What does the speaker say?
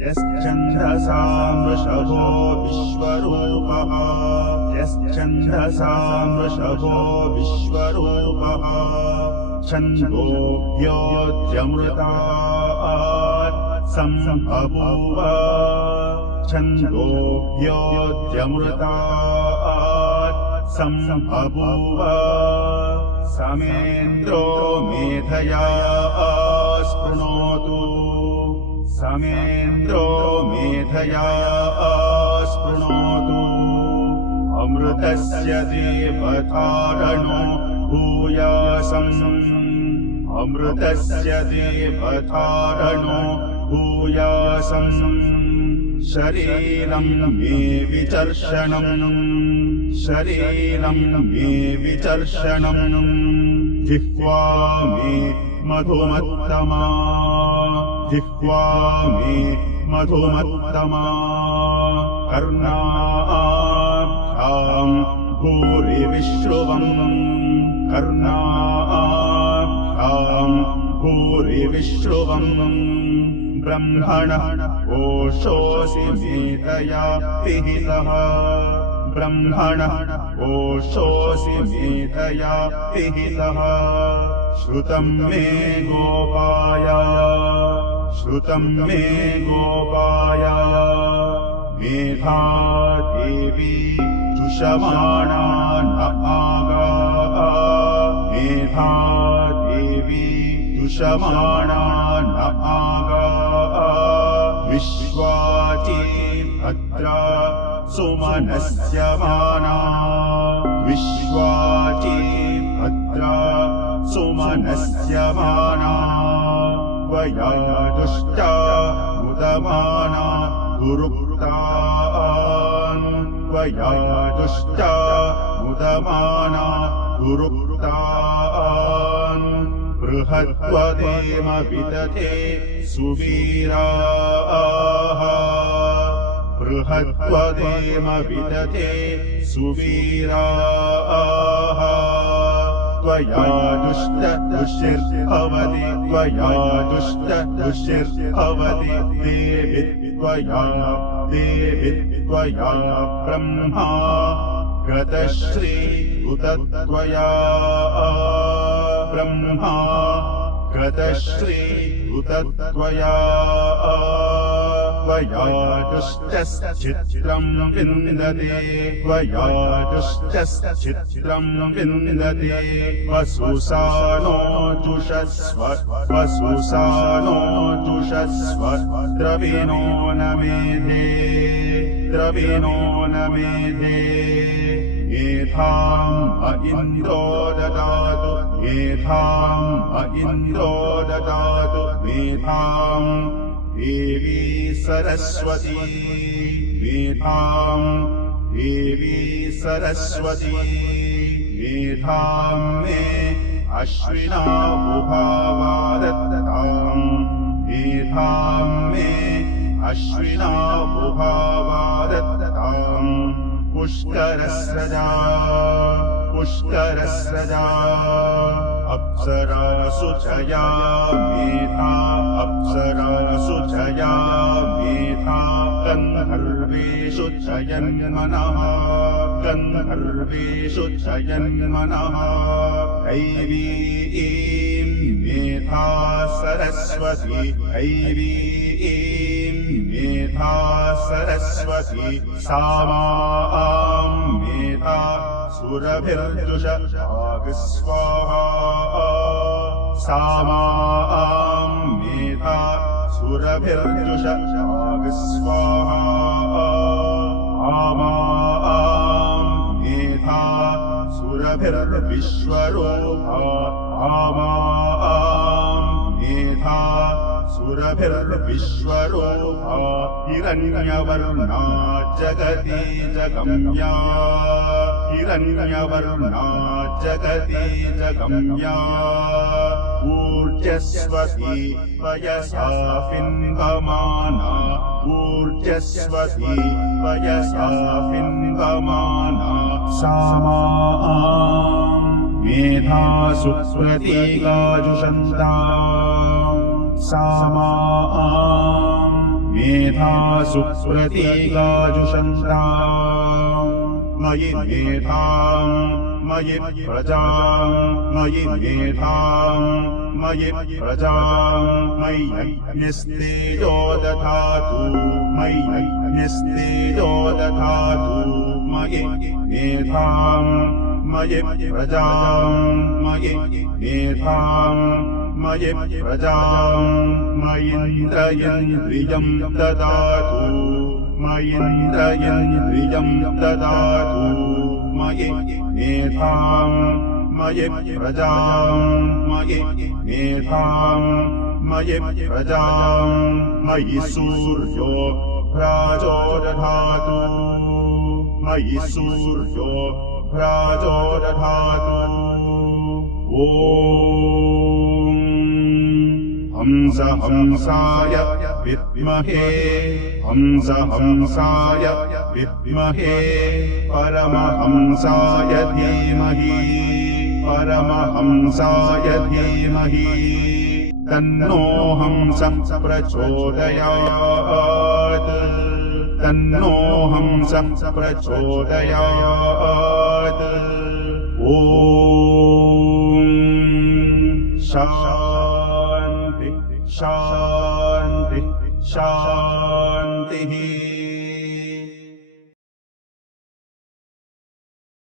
यश्छन्दसां वृषभो विश्वरूपः यश्छन्दसां वृषभो विश्वरूपः छन्दो योऽद्यमृतात् सम्बभूव छन्दो योऽद्यमृतात् सम्बभूव समेन्द्रो मेधया स्पृणोतु समेन्द्रो मेधया स्पृणोतु अमृतस्य देवतारणो भूयासम् अमृतस्य देवतारणो भूयासम् शरीरं मे विचर्षणम् शरीरं मे विचर्षणम् जिह्वा मे मधुमत्तमा जिह्वा मे मधुमत्तमा कर्णाभ्यां भूरिविश्रुवम् कर्णाभ्यां भूरिविश्रुवम् ब्रह्मणः ओषोऽसि मेधया पिहितः ब्रह्मणः ओषोऽसि मेधया पिहितः श्रुतं मे गोपाय श्रुतं मे गोपाय मेधा देवी जुषमाणा न आगा मेधा देवी जुषमाणा न आगा विश्वाची भद्रा सुमनस्यमाना विश्वाची भद्रा सुमनस्यमाना त्वया दुष्टा मुदमाना दुरुक्तान् त्वया दुष्टा मुदमाना दुरुक्तान् बृहद्वदेम विदते सुवीराः बृहद्वदेम विदते सुवीराः त्वया दुष्ट दुष्टिर्भवति त्वया दुष्ट दुष्टिर्भवति देवि त्वया ब्रह्मा गतश्री उत त्वया ब्रह्मा गतश्री उत त्वया त्वया दुष्टश्चित्रं विन्दते त्वया दुष्टश्चित्रं विन्दते वसुसानो जुषस्व वसुसानो जुषस्व द्रविणो न मेधे द्रविणो न मेधे येथाम् इन्द्रो ददातु येथाम् इन्द्रो ददातु मेधाम् देवी सरस्वती मेधाम् देवी सरस्वती मेधाम् मे अश्विना बुभावादत्ताम् मेधाम् मे अश्विना बुभावादत्ताम् पुष्करस्रजा पुष्करस्रजा अप्सरासु जया मेधा अप्सरासु जया मेधा गन्धर्वेषु जयन्मनः गन्धर्वेषु जयन्मनः दैवीं मेधा सरस्वती दैवीं मेधा सरस्वती सामां मेधा सुरभिर्जुषागस्वाहा सामां मेधा सुरभिर्जुषागस्वाहा आमां मेधा सुरभिर्विश्वरूपा आमां मेधा सुरभिर्विश्वरूपा हिरण्यवर्णा जगति जगम्या हिरण्यवर्णा जगति जगम्या ऊर्जस्वती पयसा पिङ्गमाना ऊर्जस्वती पयसा पिङ्गमाना सामां मेधासु प्रतीकाजुषन्ताम् सामाम् मेधासु प्रतीकाजुषन्ताम् मयि मेधाम् मयि प्रजाम् मयि मेधाम् मयि प्रजाम् मय्यग्निस्तेजो दधातु मय्यग्निस्तेजो दधातु मयि मेधाम् मयि प्रजाम् मयि मेधाम् मयि प्रजाम् मयीन्द्रियम् ददातु मयीन्द्रियम् ददातु मयि मेधाम् मयि प्रजाम् मयि मेधाम् मयि प्रजाम् मयि सूर्यो प्राचोदधातु मयि सूर्यो प्राचोदधातु ॐ हंस हंसाय विद्महे हंस हंसाय विद्महे परमहंसाय धीमहि परमहंसाय धीमहि तन्नो हंसः प्रचोदयात् तन्नो हंसः प्रचोदयात् ॐ शान्ति शान्ति शान्तिः